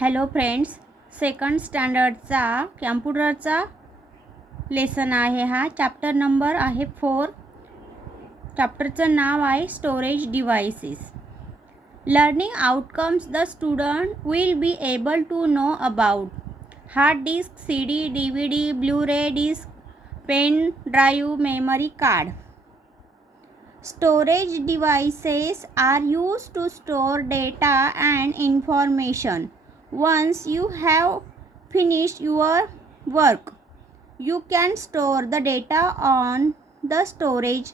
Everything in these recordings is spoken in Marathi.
हॅलो फ्रेंड्स, सेकंड स्टँडर्डचा कॅम्प्युटरचा लेसन आहे. हा चॅप्टर नंबर आहे 4. चॅप्टरचं नाव आहे storage devices. Learning outcomes the student will be able to know about hard disk, CD, DVD, blu ray disk, pen drive, memory card. Storage devices are used to store data and information. Once you have finished your work, you can store the data on the storage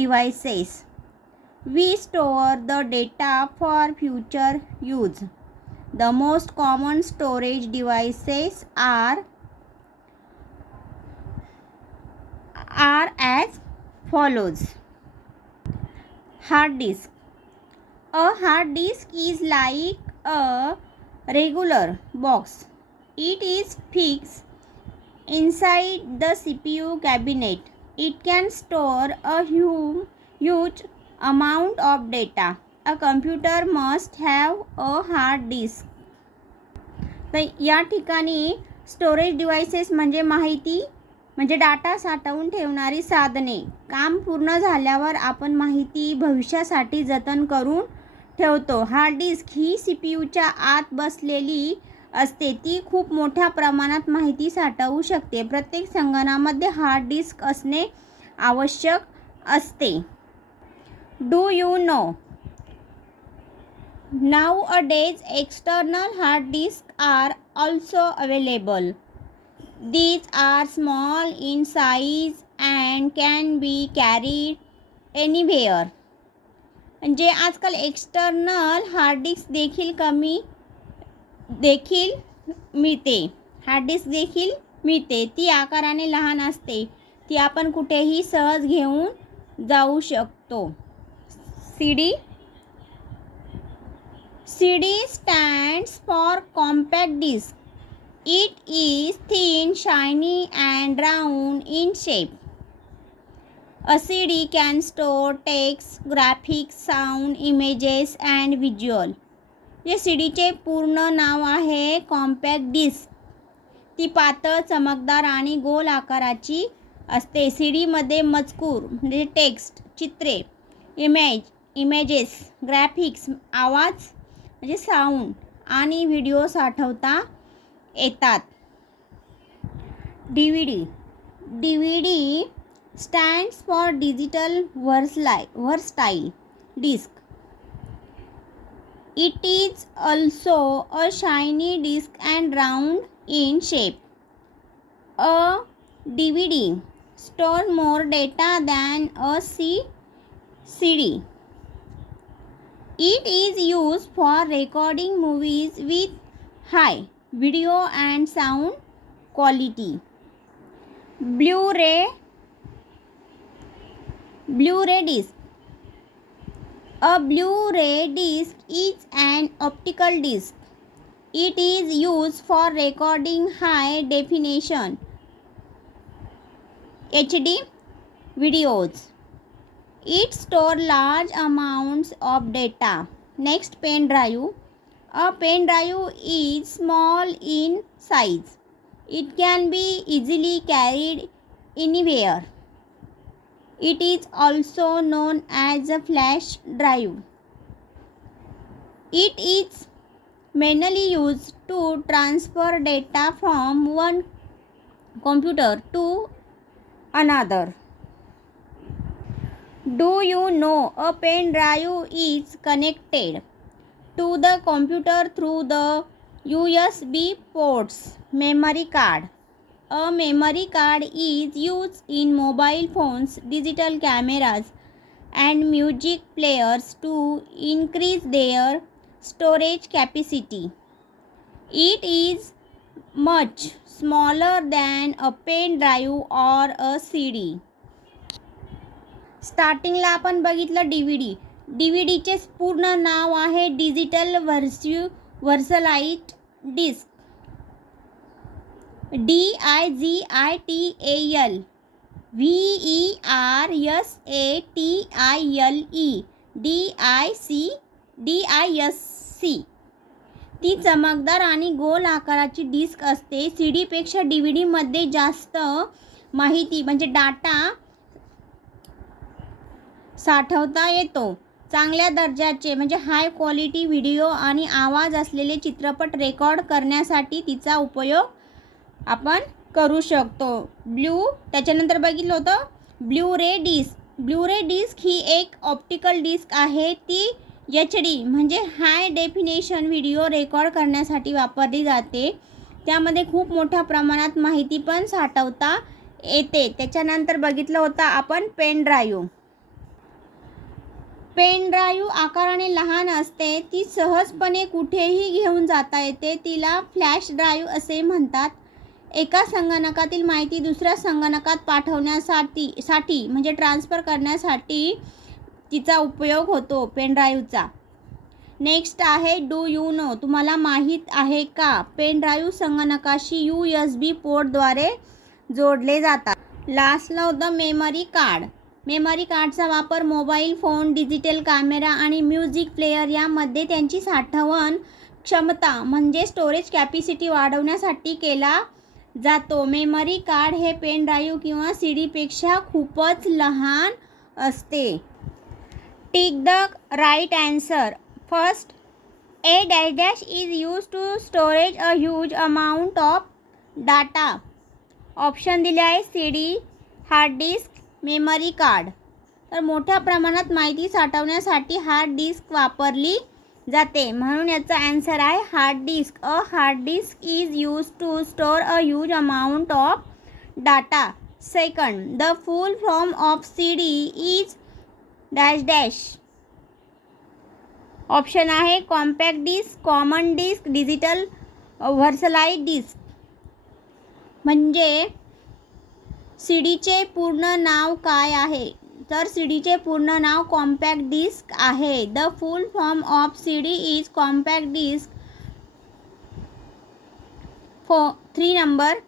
devices. We store the data for future use. The most common storage devices are as follows. Hard disk. A hard disk is like a regular box. It is fixed inside the CPU cabinet. It can store a huge amount of data. A computer must have a hard disk. तर या ठिकाणी स्टोरेज डिव्हाइसेस म्हणजे माहिती म्हणजे डाटा साठवून ठेवणारी साधने. काम पूर्ण झाल्यावर आपण माहिती भविष्यासाठी जतन करून ठेवतो. हार्ड डिस्क ही CPUच्या आत बसलेली असते. ती खूप मोठ्या प्रमाणात माहिती साठवू शकते. प्रत्येक संगणकामध्ये हार्ड डिस्क असणे आवश्यक असते. Do you know? Nowadays, external hard disks are also available. These are small in size and can be carried anywhere. म्हणजे आजकाल एक्सटर्नल हार्ड डिस्क देखील मिळते. हार्ड डिस्क देखील मिळते. ती आकाराने लहान असते. ती आपण कुठेही सहज घेऊन जाऊ शकतो. CD stands for compact disc. It is thin, shiny and round in shape. A CD can store text, graphics, sound, images and visual. जे CDचे पूर्ण नाव आहे कॉम्पॅक्ट डिस्क. ती पातळ, चमकदार आणि गोल आकाराची असते. CDमध्ये मजकूर म्हणजे टेक्स्ट, चित्रे, इमेजेस, ग्राफिक्स, आवाज म्हणजे साऊंड आणि व्हिडिओ साठवता येतात. DVD stands for digital versatile disk. It is also a shiny disk and round in shape. A DVD stores more data than a CD. It is used for recording movies with high video and sound quality. Blu-ray disc. A Blu-ray disc is an optical disc. It is used for recording high definition HD videos. It stores large amounts of data. Next, pen drive. A pen drive is small in size. It can be easily carried anywhere. It is also known as a flash drive. It is mainly used to transfer data from one computer to another. Do you know a pen drive is connected to the computer through the USB ports? Memory card. A memory card is used in mobile phones, digital cameras, and music players to increase their storage capacity. It is much smaller than a pen drive or a CD. स्टार्टिंगला आपण बघितलं DVDचे पूर्ण नाव आहे digital versatile disc. DIGITAL VERSATILE DISC. ती चमकदार आणि गोल आकाराची डिस्क असते. सी डीपेक्षा डी व्ही डीमध्ये जास्त माहिती म्हणजे डाटा साठवता येतो. चांगल्या दर्जाचे म्हणजे हाय क्वालिटी व्हिडिओ आणि आवाज असलेले चित्रपट रेकॉर्ड करण्यासाठी तिचा उपयोग आपण करू शकतो. त्याच्यानंतर बघितलं होतं blue ray disk. Blue ray disk ही एक ऑप्टिकल डिस्क आहे. ती HD म्हणजे हाय डेफिनेशन व्हिडिओ रेकॉर्ड करण्यासाठी वापरली जाते. त्यामध्ये खूप मोठ्या प्रमाणात माहिती पण साठवता येते. त्याच्यानंतर बघितलं होतं आपण पेन ड्राईव्ह. पेन ड्राईव्ह आकाराने लहान असते. ती सहजपणे कुठेही घेऊन जाता येते. तिला फ्लॅश ड्राईव्ह असे म्हणतात. एका संगणकातील माहिती दुसऱ्या संगणकात पाठवण्यासाठी म्हणजे ट्रान्सफर करण्यासाठी तिचा उपयोग होतो पेन ड्राईव्हचा. नेक्स्ट आहे डू यू नो. तुम्हाला माहीत आहे का? पेन ड्राईव्ह संगणकाशी USB पोर्टद्वारे जोडले जातात. लास्टला होतं मेमरी कार्ड. मेमरी कार्डचा वापर मोबाईल फोन, डिजिटल कॅमेरा आणि म्युझिक प्लेयर यामध्ये त्यांची साठवण क्षमता म्हणजे स्टोरेज कॅपॅसिटी वाढवण्यासाठी केला जातो. मेमरी कार्ड हे पेन ड्राईव्ह किंवा CDपेक्षा खूपच लहान असते. Tick the right answer. First, A is used to storage a huge amount of data. Option दिले आहे CD, hard disk, memory card. तर मोठ्या प्रमाणात माहिती साठवण्यासाठी हार्ड डिस्क वापरली जाते म्हणून याचा आन्सर आहे hard disk. A hard disk is use to store a huge amount of data. Second, the full form of CD is .. option आहे compact disc, common disc, digital versatile disc. म्हणजे CDचे पूर्ण नाव काय आहे? तर CDचे पूर्ण नाव कॉम्पॅक्ट डिस्क आहे. The full form of CD is compact disc. 3 number,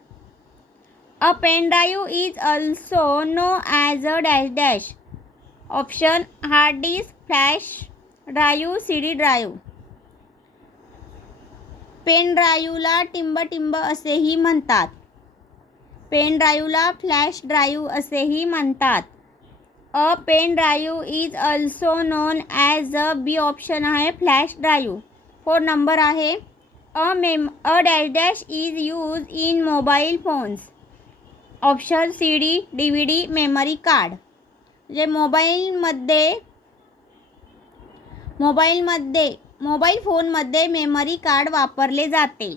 a pen drive is also known as a .. option hard disk, flash drive, CD drive. Pen ड्राईव्हला टिंब असेही म्हणतात. पेन ड्राईव्हला फ्लॅश ड्राईव्ह असेही म्हणतात. A pen drive is also known as a .. option आहे फ्लॅश ड्राईव्ह. 4 नंबर आहे .. is use in mobile phones. Option CD, DVD, memory card. म्हणजे मोबाईल फोनमध्ये मेमरी कार्ड वापरले जाते.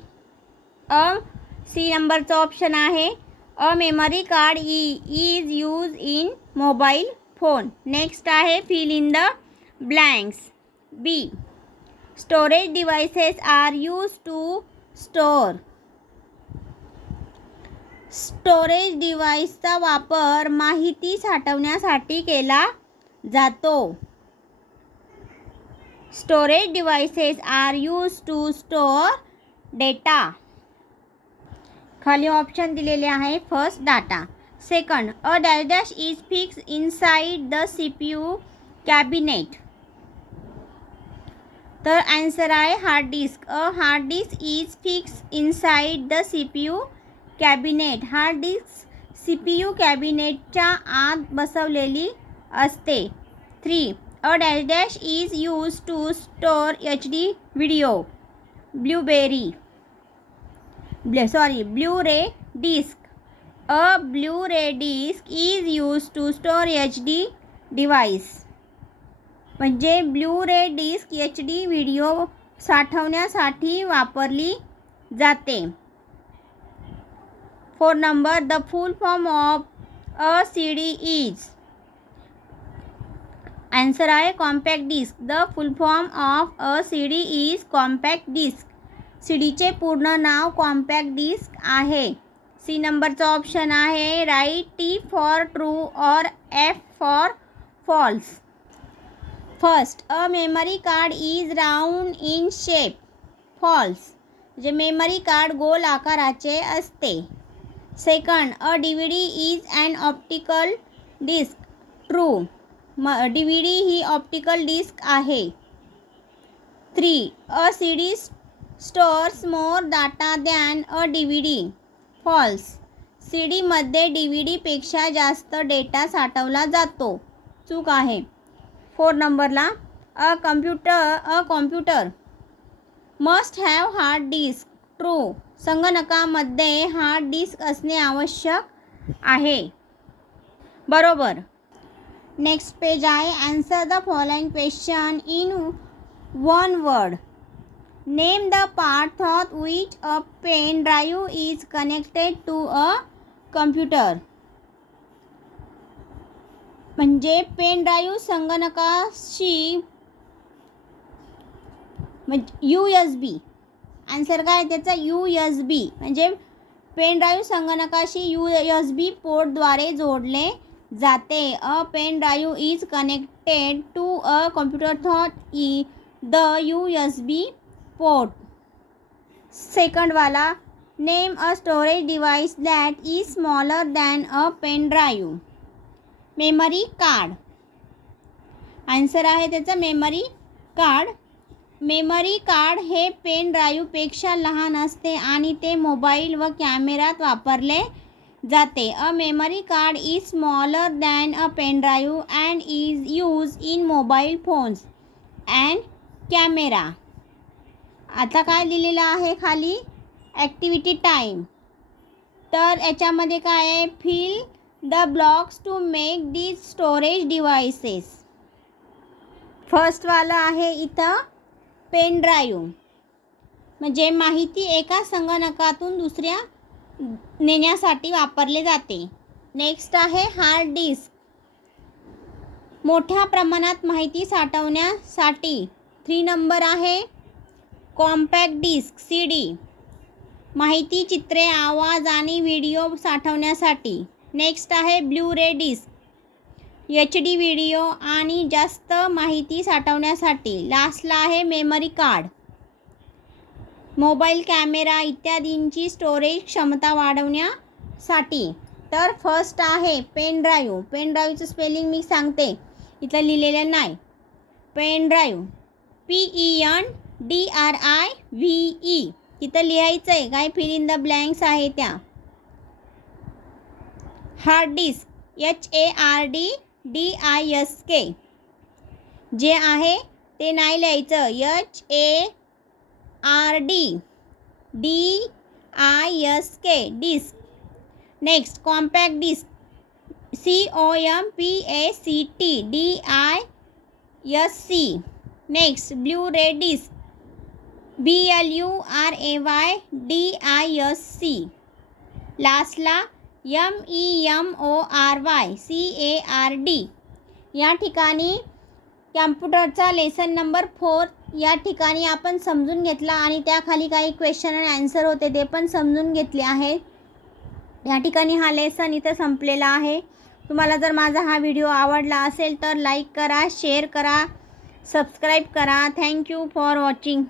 C नंबरचा ऑप्शन आहे a memory card is use in mobile phone. Next आहे fill in the blanks. B, storage devices are use to store. Storage डिव्हाइसचा वापर माहिती साठवण्यासाठी केला जातो. Storage devices are use to store data. खाली ऑप्शन दिलेले आहे. First, data. Second, a .. is fix inside the CPU cabinet. तर आन्सर आहे hard disk. A hard disk is fix inside the CPU cabinet. Hard disk CPU कॅबिनेटच्या आत बसवलेली असते. 3, a .. is use to store HD video. Blu ray disk. A blu ray disk is use to store HD device. म्हणजे blu ray disk HD video साठवण्यासाठी वापरली जाते. 4 number, the full form of a CD is. Answer आहे compact disc. The full form of a CD is compact disc. CDचे पूर्ण नाव कॉम्पॅक्ट डिस्क आहे. C नंबरचा ऑप्शन आहे राईट. T फॉर ट्रू और F for false. First, a memory card is round in shape. False. म्हणजे मेमरी कार्ड गोल आकाराचे असते. Second, a DVD is an optical disk. True. DVD ही ऑप्टिकल डिस्क आहे. 3, a CD stores more data than a DVD. False. CD मध्ये DVD पेक्षा जास्त डेटा साठवला जातो. चूक आहे. 4 नंबरला a computer must have hard disk. True. संगणकामध्ये हार्ड डिस्क असणे आवश्यक आहे. बरोबर. नेक्स्ट पेज आहे. Answer the following question in 1 word. Name the part of which a pen drive is connected to a computer. म्हणजे पेन ड्राईव्ह संगणकाशी USB. आन्सर काय त्याचा? USB. म्हणजे पेन ड्राईव्ह संगणकाशी USB पोर्टद्वारे जोडले जाते. A pen drive is connected to a computer through the USB port. सेकंडवाला name a storage device that is smaller than a pen drive. Memory card. Answer आहे त्याचा मेमरी कार्ड. मेमरी कार्ड हे पेन ड्राईव्हपेक्षा लहान असते आणि ते मोबाईल व कॅमेऱ्यात वापरले जाते. A memory card is smaller than a pen drive and is use in mobile phones and camera. आता काय दिलेलं आहे खाली? Activity time. तर याच्यामध्ये काय आहे? Fill the blocks to make these storage devices. फर्स्टवालं आहे इथं पेन ड्राईव्ह. म्हणजे माहिती एका संगणकातून दुसऱ्या नेण्यासाठी वापरले जाते. नेक्स्ट आहे हार्ड डिस्क. मोठ्या प्रमाणात माहिती साठवण्यासाठी. 3 नंबर आहे कॉम्पॅक्ट डिस्क CD. माहिती, चित्रे, आवाज आणि व्हिडिओ साठवण्यासाठी. नेक्स्ट आहे blu ray disk. HD video आणि जास्त माहिती साठवण्यासाठी. लास्टला आहे मेमरी कार्ड. मोबाईल, कॅमेरा इत्यादींची स्टोरेज क्षमता वाढवण्यासाठी. तर फर्स्ट आहे पेन ड्राईव्ह. पेन ड्राईव्हचं स्पेलिंग मी सांगते, इथं लिहिलेलं नाही. Pen drive PENDRIVE. इथं लिहायचं आहे काय? फिल इन द ब्लँक्स आहे त्या. Hard disk HARDDISK. जे आहे ते नाही लिहायचं. HARDDISK disk. Next compact disc COMPACTDISC. Next blu ray disc BLURAYDISC. लास्टला MEMORYCARD. या ठिकाणी कॅम्प्युटरचा लेसन नंबर 4 या ठिकाणी आपण समजून घेतला आणि त्याखाली काही क्वेश्चन आणि आन्सर होते ते पण समजून घेतले आहेत. या ठिकाणी हा लेसन इथं संपलेला आहे. तुम्हाला जर माझा हा व्हिडिओ आवडला असेल तर लाईक करा, शेअर करा, सबस्क्राईब करा. Thank you for watching.